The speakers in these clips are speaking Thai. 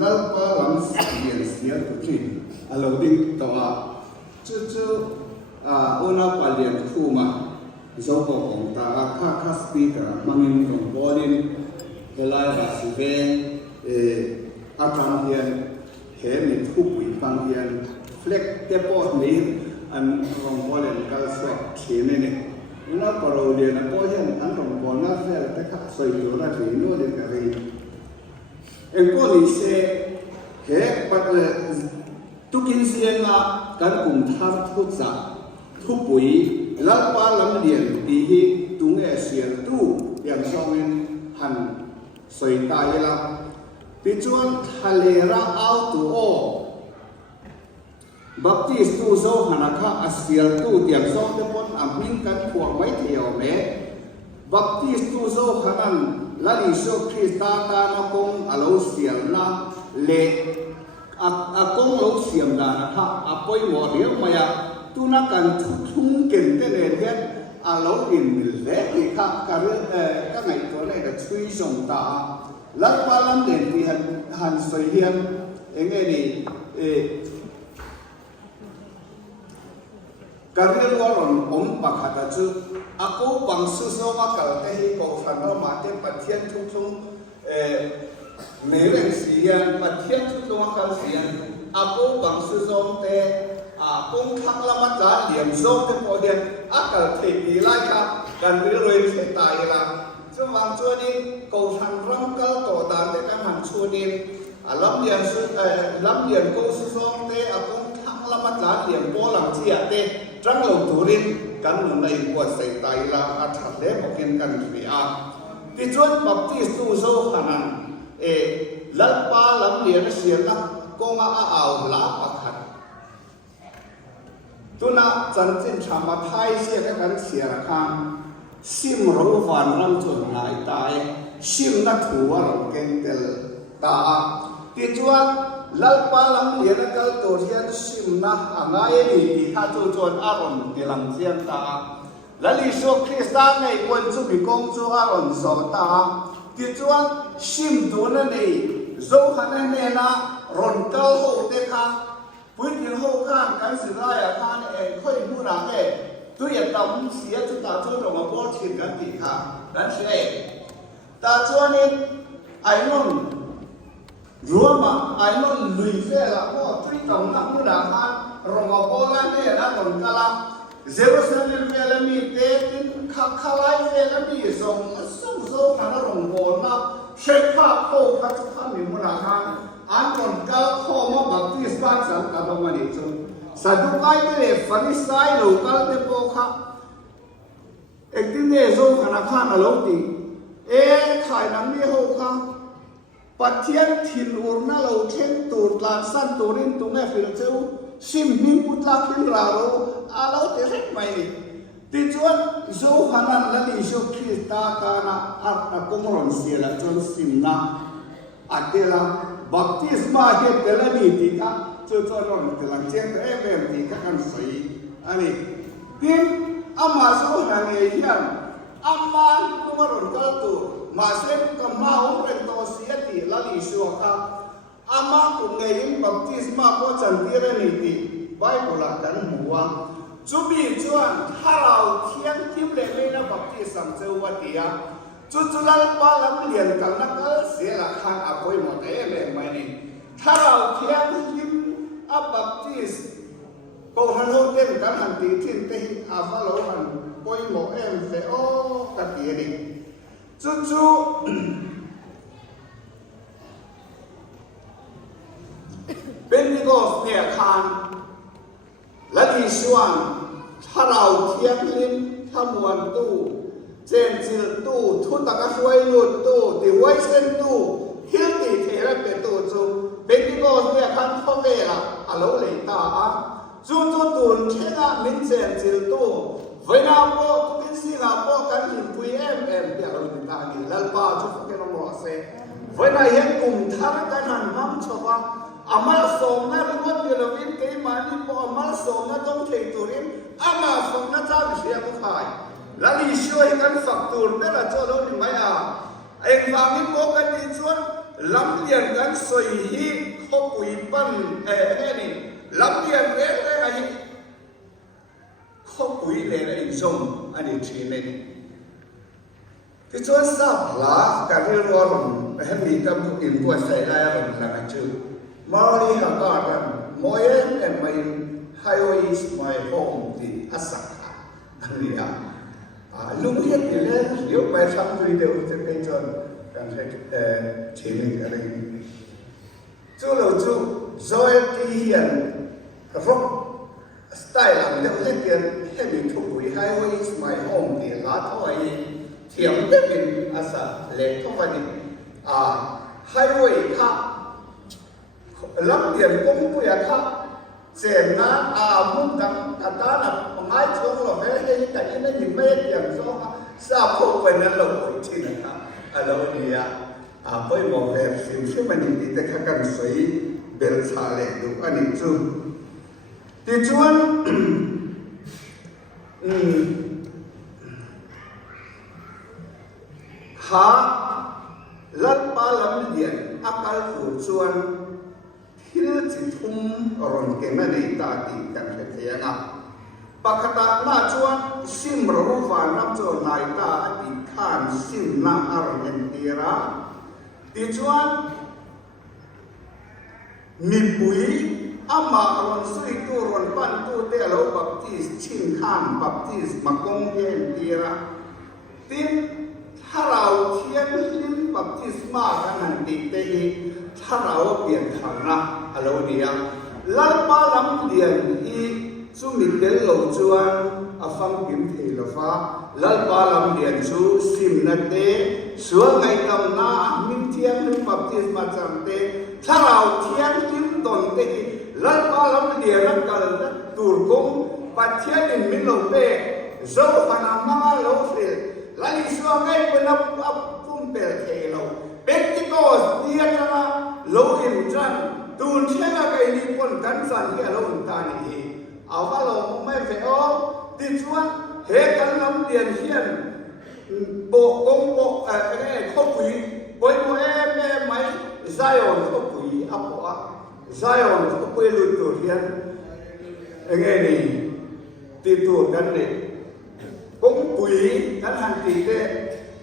lalpa lam sian sia tu chi alo ding to a chu ona palian khuma zo ko ong ta kha speaker mangin rong bolin helai ba si ve akam hian he mi thu pui pang hian flek te po ni an rong bolin kal so thine ne na paro le na po hian an rong bol na fel te kha soi lo na ri no le ka ri en ko ni se he pat tukin sian na kan kum thar thu cha thu pui lalpa lam lian ti hi tung e sian tu yang songin han soi tai la pi chuan thalera au tu o baptist tu zo hanakha asial tu tiang song te pon amin kan khuang mai theo me baptist tu zo hanan lali so krista ta na kong alo sial na le a kong lo siam da na kha apoi mo riam maya tu na kan thung ken te le hian alo in le ki kha ka ka ngai to le da chui song ta lar pa lam den ti han soi hian enge ni karel waron om pakhata chu ako bang su so ma kal te hi ko phan ro ma te pathian thung thung mereng sian pathian thung thung kal sian ako bang su so te kong thak lama ta liam so te po dian akal te pi lai ka kan ri roi se tai la chu wang chu ni ko phan ram kal to dan te kan han chu ni lam lian su lam lian ko su so te akong thak lama ta liam po lam chia te trăng lồng turin kan nu nei ko sei tai la a that le mo ken kan ri a ti chuan baptist tu zo hanan lalpa lam lian sian na konga a aw la pakhat tuna chan chin thama thai sia ka kan sia ra kham sim ro van ram chun nai tai sim na thu wa ro ken tel ta ti chuan lalpa lam lian kal to hian sim na angai ni ti kha chu chon aron ti lam siam ta lali so krista nei kon chu bi kong chu aron so ta ti chuan sim tu na nei zo khana ne na ron kal ho te kha pui tin ho khan kan si ra ya khan khoi mu na tu ya tam sia chu ta chu ro ma bo thin kan ti kha dan se ta chuan ni ai non Roma ai non lui fe la ko tri tong na mu da khan ronga ko la ne na ton kala Jerusalem ve la mi te tin khalai ve la mi song zo kana rong ko na shekha ko kha chu kha mi mu da khan an ton kal kho ma baptist ba sam ka ba mani chu sadukai te farisai lo kal te po kha ektin ne zo kana khan alo ti khai nam mi ho kha pathian thin urna lo then tur tlan san turin tunga fil cheu sim min putla khil ra ro alo te rek mai ni ti chuan zo hanan la ni so krista kana a komron siela chon sim na atela baptisma he telani ti ka chu ron telang chen em ti ka kan sei ani tin ama zo hange hian amma komron kal tu masem kama umren to siati lali suaka ama ku ngein baptisma ko chandira ni ti bible kan muwa chubi chuan harau thiang kim le le na baptism chewatia chuchulal palam lian kal na kal sela khan apoi mo te le mai ni harau thiang kim a baptist ko halo ten kan han ti thin te a falo han poi mo em se o ka ti ni chu Pentecost ne khan lati suan tharau thiang lim thamuan tu chen chil tu thu taka huai lut tu ti huai sen tu hil ti thera pe tu chu Pentecost ne khan khobe la alo le ta a chu tun thena min chen chil tu voina po tu si la po kan hin pui em pe alo ti ta ni lalpa chu ke no mo se voina yen kum thar kan han mam chowa amal som na ruot ke lovin ke mani po amal som na tong thei turin ama som na cha bi sia ko khai lali shoi kan faktur pe la cho lo ni mai a eng wangin ko kan ni chuan lắm liềnกันสวยฮีเขาปุยปั้นนี่ลำเลียงเละเลยไอ้เขาปุยเลยไอ้จงอันนี้ทีนี้ที่ชวนสับหลาการที่รอลให้มีตำรวจอินพวกใส่ได้หรืออะไรชื่อมาลีฮักการ์ดมวยเอ็นไม่ไฮเวย์ไม่โฮมที่อาศัยอันนี้ลุงเรียกอยู่เลยเดี๋ยวไปทำวิดีโอจะเป็นจนการใช้ทีนี้อะไรจู่เราจู่จอยที่เห็นรถสไตล์อะไรเล็กๆให้มีทุกวิไฮเวย์ไม่โฮมที่ลาดเอาไว้เทียมเป็นอาศัยเล็กเท่านี้ไฮเวย์ค่ะลำเลียงกุ้งปุยค่ะเสียงน้ำมุ่งดังอัตราหนักไม้ช่วงหลอกให้ได้ยินแต่ยังไม่ยินไม่เสียงซ้อทราบพวกเป็นนั้นเราโอ้ยที่นะครับเราเนี่ยไปมองแบบสิ่งที่มันดีแต่ข้ากันสวยเบลชาเลดูอันนี้จู่ที่ชวนหาลัดปาลำเลียงอาการหูชวนที่จิตทุ่มรอนเก่งนั่นเองตาดีกันเป็นเสียงปกติน่าชวนซิมรู้ว่าน้ำโจนายตาอีกข้างซิมน้าอารมณ์ดีระที่ชวนมีปุ๋ยอามาอารมณ์สุยตัวรอนปันตัวเตลบับที่ชิงข้างบับที่มากงเย็นดีระที่ถ้าเราเทียบลิ้นบัพติศมากันนั่นดีแต่ถ้าเราเปลี่ยนทางนะฮัลโหลเนี่ยลัลปาลำเลียงอีสุมิเดลโลจวนฟังกิมเทลฟ้าลัลปาลำเลียงจูซิมนัดเตส่วนไงตำนามิเทียงลิ้นบัพติศมาจังเตถ้าเราเทียงลิ้นตนเตลัลปาลำเลียงนักการนักตูร์กงปัจเจียนมิโลเปโซฟานามาโลเฟลlalu suami penapa kumpul kelo, pentikos dia kena loin jan, tuan siapa ini pun kansan dia loin tani. Awal lo mai feo, tujuan hekan lam dia hian, bokong kopui, boy mai Zion kopui apa? Zion kopui lutur hian, ini tidur kan ni. Cũng quỷ các hành trì thế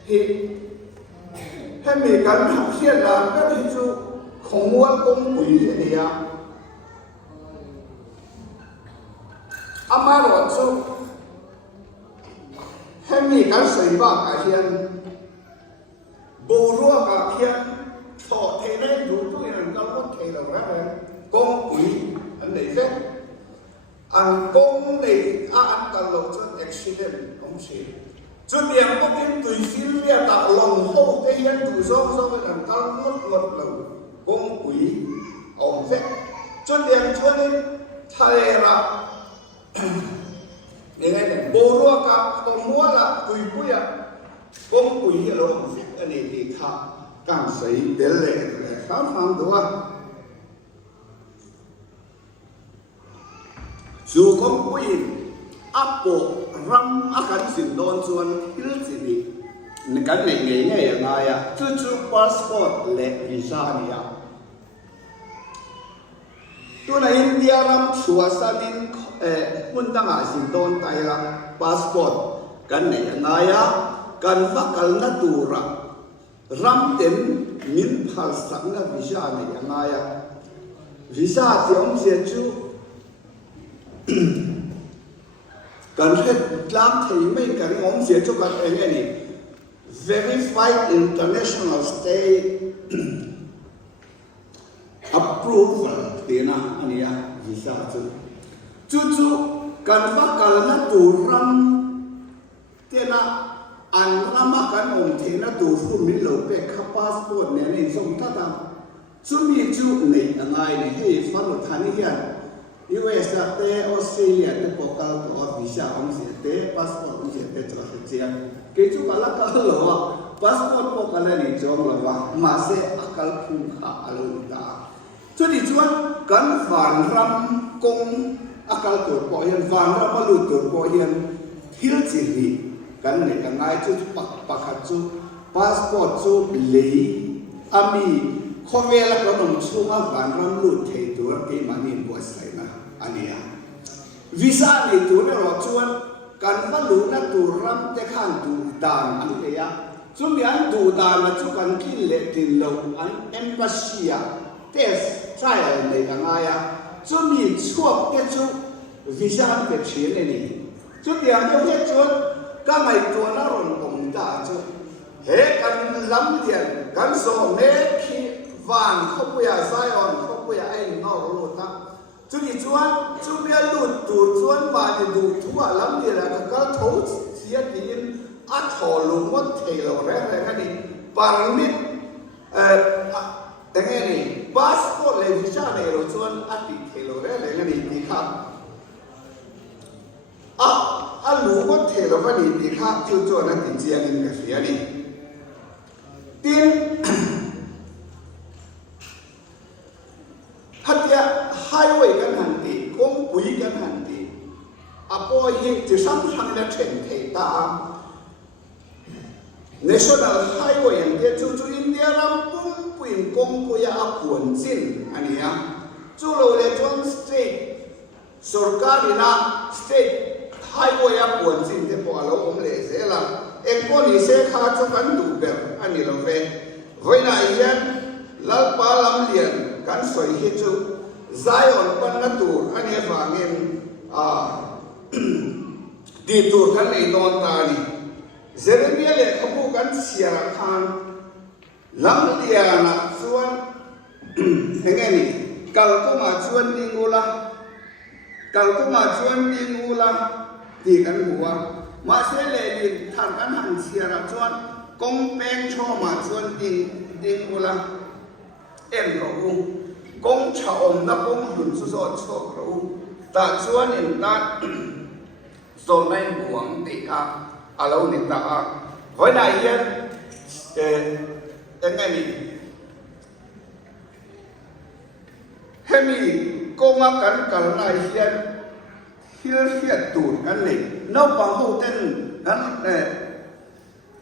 thì hay mình cần học xuyên là các ví dụ không muốn cũng quỷ thì mà rồi chú hay mình cần xây bạc cả hiền bồ rùa cả hiền thọ thế nên đủ tuổi là có một thế đâu ra cũng quỷ anh đấy thế anh công này anh cần lộ cho accident không chỉ cho điểm có cái tùy xinlia tạo lòng hậu cái hiện tùy do với thằng cao mất một lâu công quý ông phép cho điểm cho nên thay ra để ngay này bồ rùa cả còn mua là tùy quý công quý là ông phép anh này thì khác càng xây đến lệ khám phá đúng không dù không quý áp bộ răm akan xin đón chuan hil chỉ đi cái này nghe ngay chú passport lệ visa này tôi là India ram chùa sa din quân đang xin đón tay là passport cái này ngay kan vakal na tura ram ten min phal sang na visa này ngay visa thì ông sẽ chú cần hết làm thì mấy cái ông sẽ cho các anh này verified international stay approval tiền anh ya visa chú cần bắt cần nó tù ram tiền anh ram cần ông thì nó tù phụ mình lâu về các passport này này dùng ta chú mi chú này ngay này hay phát một tháng hiện US te Australia te pokal ko visa om se te passport om se te cho se ke chu kala ka lo passport pokal ni jong lo wa ma se akal phum kha alu ta chu di chuan kan van ram kong akal tur po hian van ram alu tur po hian thil chi hi kan ne ka ngai chu pakhat chu passport chu le ami ข้อเวลาเราหนุ่มช่วงวันรำลุดเทตัวที่มันมีบทใส่นะอันนี้วิชาในตัวนี้เราชวนการบรรลุนักตัวรำแต่ขันดูดานอันนี้ส่วนอย่างดูดานมาช่วยกันกินเล็ดกินลงอันเอ็มบัสซีอะเทสใช่อะไรกันไงส่วนมีช่วงที่ช่วยวิชาเป็นเชียร์นี่ส่วนอย่างที่ชวนก็ไม่ตัวน่ารอนตรงตาช่วยเฮ้กันล้ำเลียนกันโซเนคีวานเขาพูดไซออนเขาพูดไอ้นอรูตาจุดนี้ชวนจุดเบียลุดดูชวนบานดูทั่วล้ำเลียนแล้วก็ทุ่งเสียดินอัดถอลุงวัดเทลอะไรกันนี่ปาร์มิดแต่ไงนี่บาสโกเลวิชาในเราชวนอัดติเทลอะไรกันนี่ดีครับลุงวัดเทลกันนี่ดีครับจุดนั้นติเจียนินกับเสียนี่ทีนฮัตยาไฮเวย์กันหันตีกงปุยกันหันตีพอยิ่งจะสร้างทางเดินเทตา National Highway อย่างเดียวจู่ๆอินเดียรำปุ่มปุ่นกงปุยอาปวนจินอันนี้จู่เราเลยจน state สุรการินา state highway อาปวนจินที่พอเราเลยเสียละเองคนนี้เสียค่าจุกันดูแบบอันนี้เราเป็นไว้ในยันลับปาลัมเลียนกันสวยที่จู่ไซออนปันนัตูอันนี้ฟังเองดีตัวท่านในนอนตานี่เซเรเบียเลยเขาพูดกันเสียคานลัมเลียนะส่วนเห็นไงนี่กัลก็มาชวนดิงูละกัลก็มาชวนดิงูละดีกันหัวมาเสเลดินท่านกันหันเสียระชวนกงเป็นชอมาชวนดิงูละเอ็มรู้กงชาวนับกงหุ่นสุดโชครู้แต่ชวนอินตัดโซนในห่วงติกาอาเราเนี่ยตาหอยนายยันยังไงนี่เฮมีกงอากันกันนายยันฮิลเฮียตูนกันนี่นอกบางหูเต้นกัน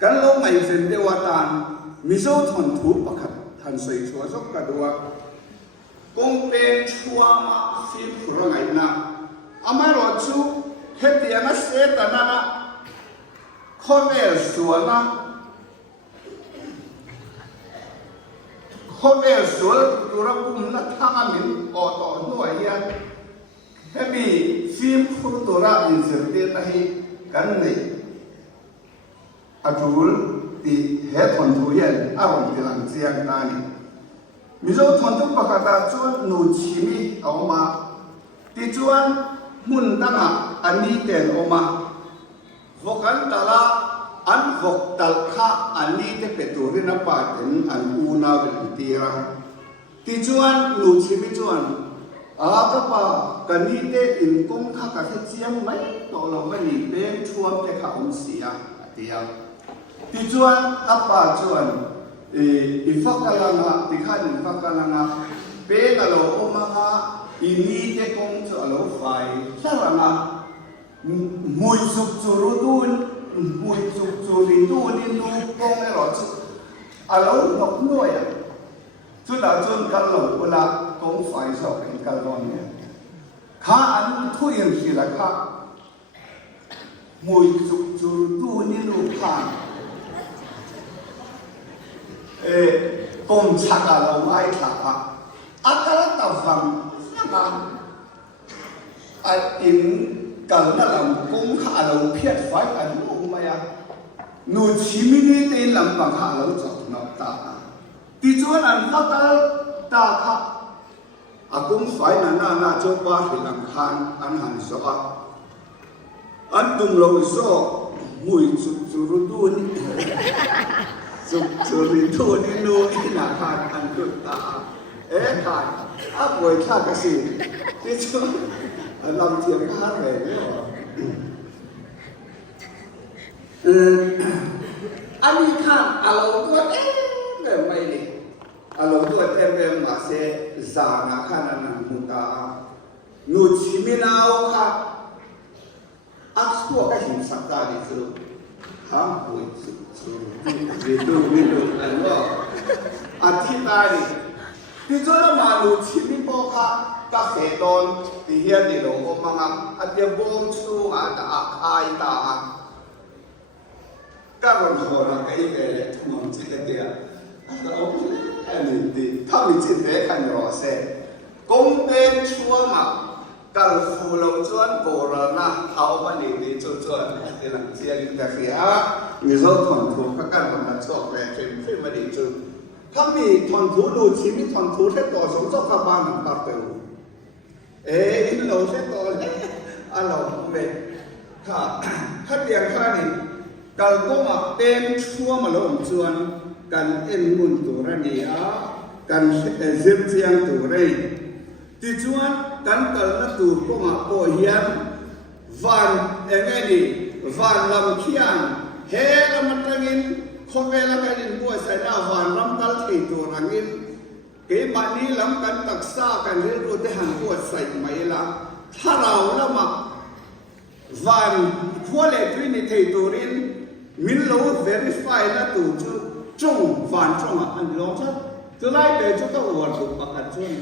กันลงไม่เส้นเดียวกันมิโซทนทุบประคัดทันใส่ชัวร์สักกระดัวกงเป็นชัวมาฟิลฟรังไงนะอามาโรจูเฮติยานัสเซตานาข้อแม่ส่วนนะข้อแม่ส่วนตัวเราคุมนักทางมินออต่อหน่วยยันให้มีฟิล์มฟูตัวเราอินเสร์ตได้กันเลยอาจูลที่เหตุผลทุเรียนอารมณ์ที่หลังเสียงตานี่มิโซทนทุกประการชวนหนูชิมิออกมาที่ชวนมุนตั้งอันนี้เดินออกมาพวกกันตลาอันพวกตลาอันนี้จะเป็นตัวเรื่องปาร์ตินอันอูนาเป็นตีระที่ชวนหนูชิมิชวนก็ป่ากันนี้เดินอินกงข้ากับเชียงไหมตัวเราไม่หนีเป็นชวนแต่ข้าอุ่นเสียเดียวที่ชวนป่าชวนอินฟักกันละที่ข้าอินฟักกันละเป็นเราออกมาอินนี้จะคงจะเราไฟสร้างมวยสุกจูรุดูนมวยสุกจูริดูนินูกงไม่หรอจุเราหลงหน่วยจุดดาวจนกันหลงเวลากงไฟสอบเป็นกันร้อนเนี่ยข้าอันทุยสิละข้ามวยสุกจูรุดูนินูข้ากงชักเราไม่ขาดอากาศต่ำฟังอินกันนั่นลำกงข้าเราเพียรไฟอันนู้นมา呀หนูชิมินี่เต็นลำบากข้าเราจับนับตาที่ชวนอันฟักตาข้าอากงไฟน่าจบว่าที่ลำคานอันหันสวะอันตุ่มเราโซ่มุยสุรุดูนี่สุริดูนี่นูนี่นาคานอันตุตาขาดบวยข้ากระสีที่ชวนลำเทียนข้าเลยเนี่ยอันนี้ข้าเราตัวไม่ดีเราตัวเป็นมาเสจานาข้านันมุตานูชิมินาวข้าอักษรก็หินสัตตาดิสุห้ามป่วยสุดวิดูอันว่าอธิตาดิ ที่จะมาดูชีวิตพวกเขาก็เสียตอนที่เฮียดีโลกมังอาจจะบ่มสู้อาจจะอาคายตาก็รอนหัวเราไอ้เด็กมองจิตเดียเราอันนี้ดีถ้ามีจิตเด็กกันรอเสร็จกงเป็นชัวมากัลฟูลงจวนโบราณเขาวันนี้ดีจวนที่หลังเสียงแต่เสียมีโซ่ถอนถูกพระกันประมาณชอบแรงเป็นขึ้นมาดีจุดถ้ามีถอนถูดูชีวิตถอนถูแค่ต่อสมทบกับบ้านปากเตวอินเราแค่ต่อเนี่ยเราไม่ถ้าเดียงข้านี่กัลก็มาเป็นชัวมาลงจวนกันเอ็นมุนตัวนี้กันเสียงเสียงตัวนี้ที่จวนกันกัลนัตัวก็มาโอเฮียนวันนี่วันลำเขียนเฮลมันตั้งินคนเวลากันบัวใส่หน้าวันลำกัลที่ตัวรังินเกี่ยมันนี้ลำกันตักษากันเรื่องรู้ที่หันบัวใส่ไม่ละถ้าเราละมาวันพวกเล็กที่นี่ที่ตัวรินมินโล verify ละตัวจุจงวันจงอันลองชัดจะไล่ไปจุดตัววันสุดปากจุน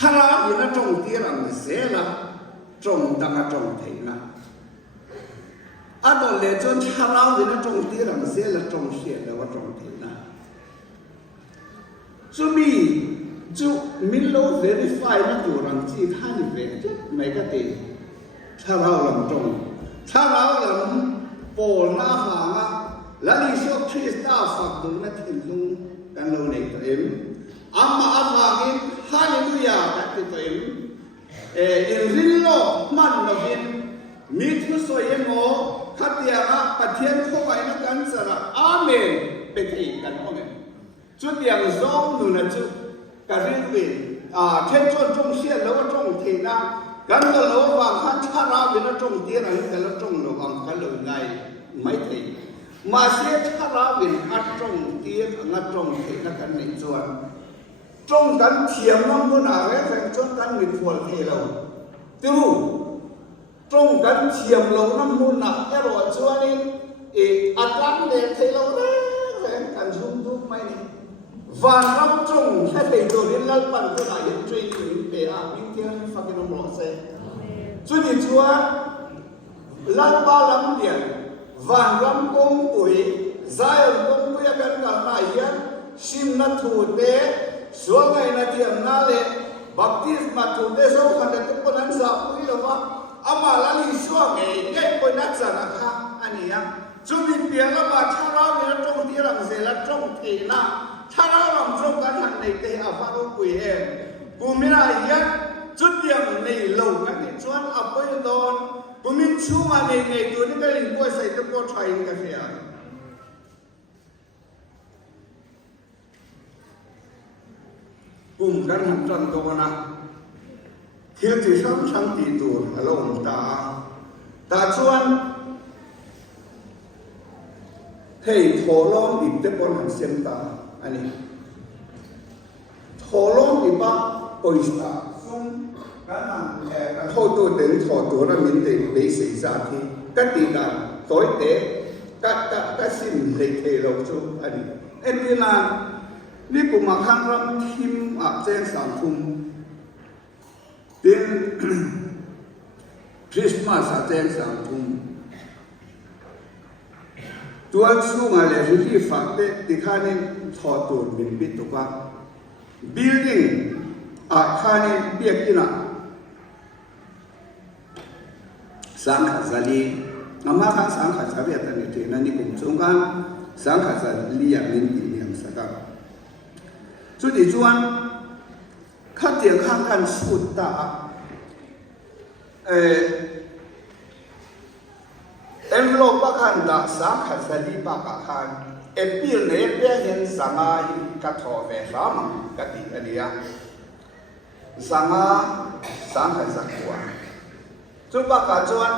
ฮาราบินะจงตีรังเสละจงดังจงเทนะอันนั้นเลยจนฮาราบินะจงตีรังเสละจงเสียแล้วว่าจงเทนะสุบีจุมิโลเวอริฟายนะตัวรังจีท่านี่เป็นจุไม่ก็ตีฮาราลำจงฮาราลำโปลหน้าหางแล้วนี่ชอบคริสต์ฝักดูนะทิ้งลุงกันเราในตัวเองอามาอามากินฮาเลลูยาแบบที่ตัวเองอินริลโลมันเรากินมีทุกส่วนโมขัดเดียร์ปะเทียนเข้าไปนักการสระอาเมนเป็นอีกกันอาเมนจุดอย่างสองนู่นนะจุดการเรียนเป็นเช่นจนจงเสียแล้วว่าจงเทนะกันก็รู้ว่าขันชาราเป็นจงเทียนอะไรแต่ละจงระวังกันเลยไงไม่เทมาเสียชาราเป็นอัดจงเทียนอัดจงเทนะกันในส่วนจงกันเทียมน้ำมันอะไรแฝงจนกันมีพวกเทเราดูจงกันเทียมเราน้ำมันอ่ะแค่รอชัวนี่อัดลังเด็กเทเราเนี่ยแฝงกันชุ่มทุกไม่นี่วันรับจงแค่เด็กตัวนี้แล้วปั่นตัวไหนยังช่วยถึงเปย์วิ่งเที่ยวฟังกันน้องหล่อเซ่ช่วยดีชัวลังบ้าลังเดียนวันรับกงปุ๋ยใจกงปุ๋ยกันกันมาเยันชิมนัทถูเดส่วนไงนะที่อันนั้นเลยบัพติสมาถูเดส่วนกันแต่คนนั้นสับปุ๋ยหรอวะอามาลังส่วนไงแค่คนนั้นจะนะคะอันนี้อ่ะจุดที่เปลี่ยนแล้วมาชาเราเนี่ยจงที่รังเสละจงทีนะชาเราลำจงกันทางในเตะอาฟารุกุยเองกูไม่ได้ยัดจุดเดียวในโลกนั้นชวนอับไปโดนกูมีชูมาในตัวนี้ก็เล่นบัวใส่ตะโกนไทยกันเสียกลุ่มกันหันจันตัวนะเที่ยวที่ช่างตีตัวลงตาชวนเฮ้ยโถล้อมดิบจะบนหันเสียงตาอันนี้โถล้อมดิบบ้าปุยตาซึ่งการนั่งกันโถตัวเดินโถตัวนั้นมีเด็กเด็กศีรษะที่กัดตีกันตัวเด็กกัดสิ่งเล็กๆเราชูอันนี้เอ็นดีนานนี่กูมาข้างรับทีมแจ้งสังคมเป็นคริสต์มาสแจ้งสังคมตัวช่วงอะไรที่ฝักเด็กที่ข้านี่ถอดตัวบินปิดตัวบิลดิ้งอาคารนี่เบียกินะสังขารลีน้ำมันข้างสังขารเบียตันนี่ที่นั่นนี่กลุ่มสงการสังขารลีอย่างนี้ที่อย่างสักการสุดที่ชวนข้าเดียข้างกันสุดตาenvelope bakan da sang khazali bakakan epil ne pengen sangai katove rama kati alia sanga sang khazakwa chu bakachuan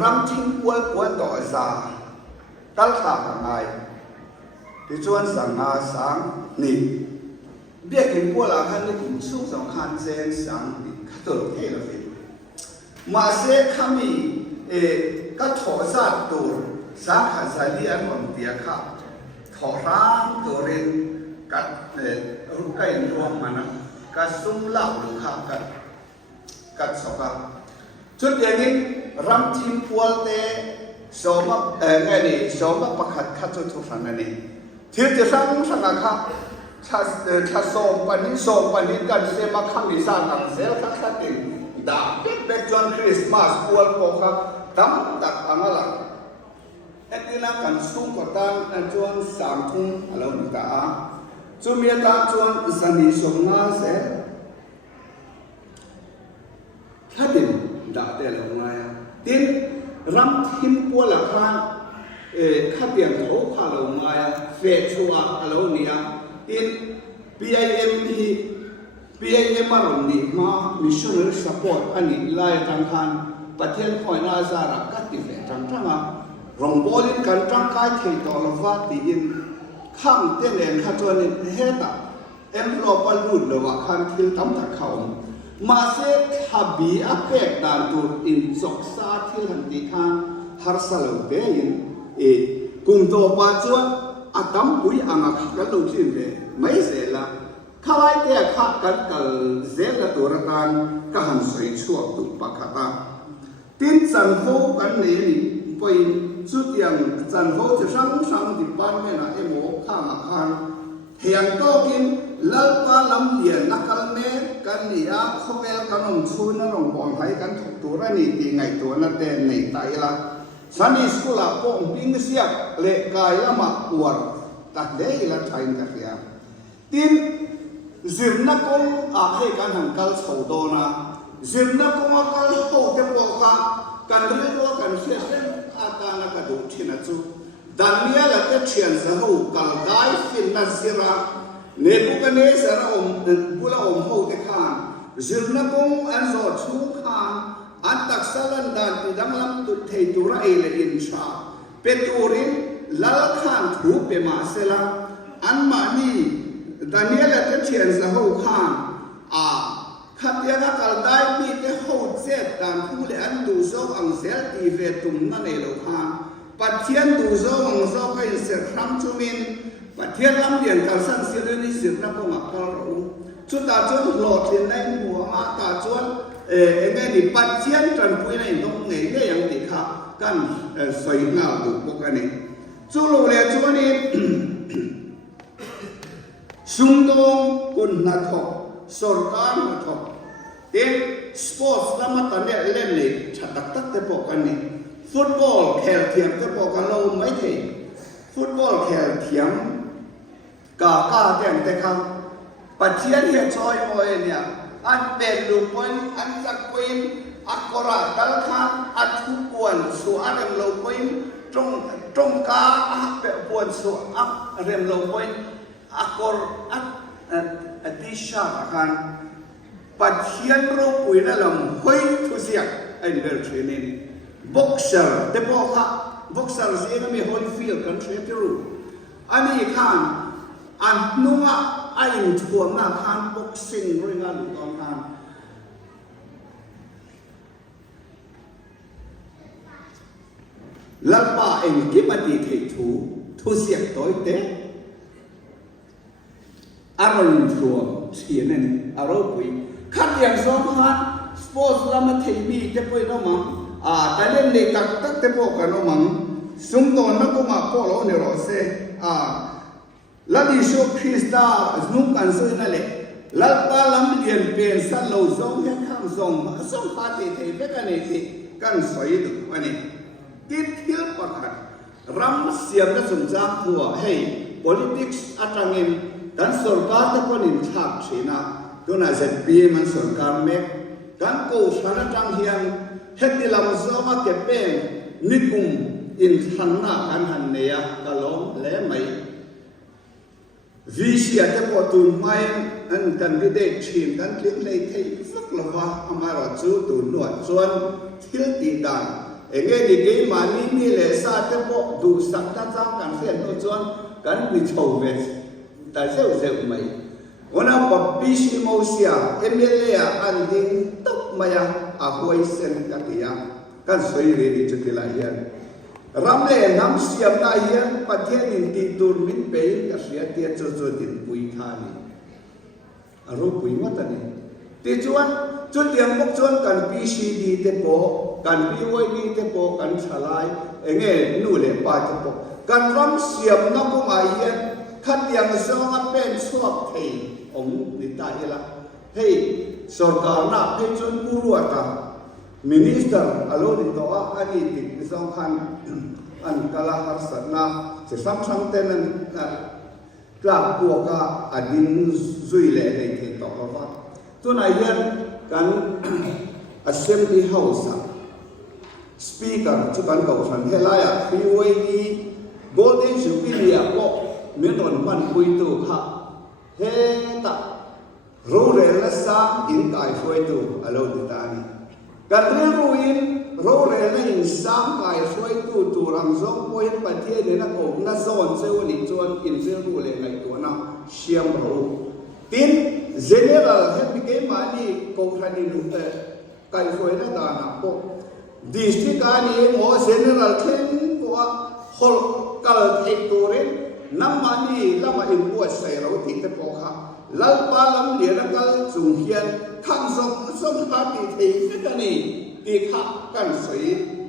ram thing kwal to sa tal kha ngai ti chuan sanga sang ni biak in kwala khan ni kin su song khan chen sang ni khator the la fi ma se khami ก็ถอดซาตัว สาขาใจเลี้ยงคนเดียครับถอร่างตัวเรนกับรูปไก่รวมมันนะกับซุ้มเหล่าหรือข้าวกับสกัดจุดอย่างนี้รำทีมพัวเตะสมบัติไงนี่สมบัติประคัดขัดจุดทุกสันนี่ที่จะสร้างสังฆะชาโซปันนี้กันเสมาขังดิสานังเซลขัดขัดติดาเด็กจวนคริสต์มาสพัวโปกครับตั้มตัดอันนั้นเอ็ดนี่ละกันสุ่งกอตันจวนสามทุ่งอะไรนี่ตาจุมีตาจวนสันนิสงนาเสถ้าดินด่าแต่ละไงดินรำทิมปัวละครั้งข้าเตียงเขาพาลงไงเฟชัวอะไรเนี่ยดิน PIM มาลงนี่มา missionary support อันนี้ไล่ทางทางประเทศคอยนาซาระกัดติเฟทางอ่ะรองบอลินกันร่างกายเขียนต่อละว่าตีอินข้ามเต้นเองข้าจวนนี่เฮต้าเอ็มโลบอลลูดเลยว่าคันทิลทำตะเขามาเซฮับบีอัพเปกดานตูอินสกซาทิลหันติข้างฮาร์ซาลูเบยินกุมโตปาจวนอาตัมปุยอ่างกันลูกจินเดไม่เสียละข้าวไอเดียข้ากันกัลเซลตัวรันก็หันสวยชั่วตุปะขัตาตินสันโฮกันนี่ไปสุดยังสันโฮจะสั่งดิบ้านแม่น่ะเอโมข้างอาคารเฮียงโตกินลัลปาลำเลียนนักการเมกันนี่อาเขาเวลกันองชูนั่งลงบอลให้กันถูกตัวนี่ตีไงตัวนั่นเต้นในไตละสันนิสกุลาปงปิงเสียเละกายละมาอวดตัดเลี้ยละใจกันเสียตินจิมนักองอาให้กันหันกัลโซโดนาจิมนักองอากัลโฮเทปโกกันเรียกว่ากันเสียเส้นอาการนักดูที่นั่นจูดันเนียละก็เชียนสหูกัลได้ฟินนัสเซราเนบุกันเนสระบุละโฮเทคานจิมนักองอันโซชูคานอันตักสัลันดันติดังลำตุเทตุระเอเลอินชาเป็นตูรินลัลคานถูเปมาเซลาอันมานีดันเนียละก็เชียนสหูคานขัดยังกัลได้มีแต่หูเจ็ดดันผู้เล่นดูโซ่อังเซลตีเวตุมนั่นเองลูกฮะปัจเจียนดูโซ่อังโซ่ก็ยังเสียครั้งจุมินปัจเจียนลำเลียนกัลสันเสียเรื่องนี้เสียนับองค์กัลรู้ชุดตาจวนหลอดที่ในหัวมาตาจวนไงนี่ปัจเจียนจนผู้ในตรงไหนก็ยังติดขัดกันสวยงามดูพวกกันนี่จู่โลเลจวนนี้สุ่งดงกุนนัทอกสรการนัทอกเด็กสปอร์ตแล้วมาตอนนี้เล่นเลยชัดตักแต่พวกกันนี่ฟุตบอลแข่งเทียมแต่พวกกันเราไม่ใช่ฟุตบอลแข่งเทียมกาแต่งแต่คำปัจเจียนเฮียชอยมวยเนี่ยอันเป็นลูกบอลอันสักวินอักกราดัลคาอันทุกวนส่วนเรื่องลูกบอลตรงกาเป็นบอลส่วนเรื่องลูกบอลอักกราดิชากันปัจเจียนรูปวินาลำห้อยทุเสียอันเดอร์เทรนนิ่งบ็อกเซอร์เดบอลค่ะบ็อกเซอร์เสียก็มีฮอลฟิลด์กันเทรนต์รูอันนี้ขันอันนู้นไอ้ถั่วหน้าขันบ็อกซิ่งเรื่องอะไรตอนขันลับป่าเองกิมาดีเททุเสียตัวเต้อารมณ์ชัวเสียนั่นอารมณ์ปุยขัดอย่างสองขันสปอร์ตแล้วมาเทมีจะปุยน้องมังแต่เล่นเด็กตักเตปกันน้องมังสุ่มโดนนักมาพอเราเนี่ยเราเสแล้วดิโชคริสตานุ่งกันซื้อนั่นแหละแล้วตาลำเลียนเป็นสันโลซงแค่ข้ามซงพาติเทเปกันนี่สิกันสวยดูวันนี้ติดเที่ยวประคัดรำเสียงกระสุนจ้าหัวให้ politics อัตรังdan sarkar te panin chak china tuna ZPM an sarkar me kan ko sana tang hian hetilam zoma ke pen nikum in thanna kan han neya kalom le mai visia te po tun mai an candidate chin kan tling lei thei fak lawa amara chu tu nuat chuan thil ti dan enge ni ge mani mi le sa te po du sak ta chang kan fian no chuan kan ni chou ve tại sao mày ona papishi mosia MLA anding tok maya ahoy sen katia kan soi re di chukila yan ram le nam siam na hian pathian in ti tur min pe ka sia tia cho cho din pui kha ni aro pui ma ta ni ti chuan chu tiang bok chuan kan PCD te po kan BYD te po kan thalai enge nu le pa te po kan ram siam na ko ma hian khat yang song a pen chuak thei om ni ta ila hei sarkar na pe chun puru ata minister alo ni to a ani ti song khan an kala har satna se sam sam ten tla pu ka adin zui le nei the to wa tu na hian kan assembly house speaker chu kan ko san helaya BYD golden jubilee ko min on man pui tu kha he ta ro re la sang in kai foi tu alo ti ta ni kan ri ruin ro re la in sang kai foi tu ram zong po hin pathia ne na ko na zon se ni chuan in se ru le ngai tu na siam ro tin general he ke mani ko khani lu kai foi na da na po district ani mo general khen ko hol kal thei tu re namani lama in buat sai ro ti te po kha lal pa lam le na kal chung hian khang som ha ti thei se ka ni ti kha kan sai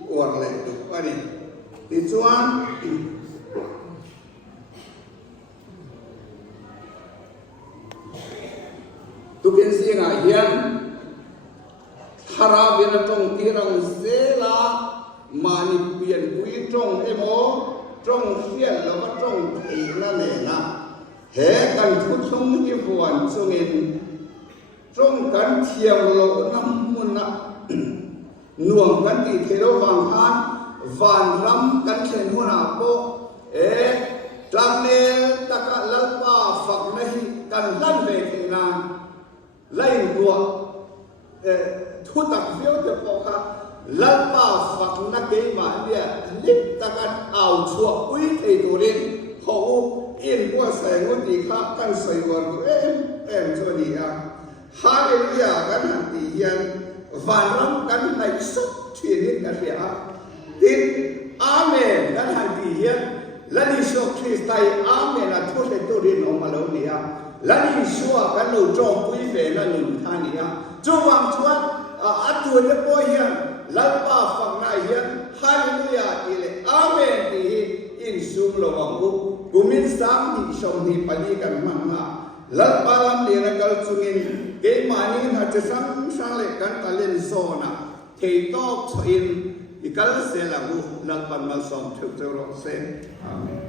or le tu ani ti chuan tu ken si nga hian thara bin tong ti rang zela mani pian pui tong emo trong phiền là bắt trong thì là nè na hệ cần thuốc sống như hoàn cho nên trong cần thiềm lộ năm muôn na nuông cần thì thế đó vàng han vàng lắm cần thiềm muôn à bộ làm nên ta cả lăn ba phật này cần lăn về thế nào lấy của thu tập phiếu được bộ khác lăn ba phật nó cái mà địa lít ta cần ảo chuộc quý thầy tổ đến hậu yên qua sài ngôn thì khác cần sài gòn của em cho đi à hallelujah cần hàng tỷ yên và lắm cần này xuất chuyện đến cả địa tin amen cần hàng tỷ yên lần đi số Christai amen là thôi thầy tổ đến ông mà lâu đi à lần đi số cần lâu trong quý về là lùn than đi à cho hoàng chúa tuần nó bôi hiền lăn ba phật này hiền hallelujah thì lệ amen thì in sum lo wang ku min sam ni som ni pali kan man na lal ba lam le na kal chungin ke mani na che sam sang le kan talen so na thei tok choin ikal se la bu lal ban mal som thuk ro se amen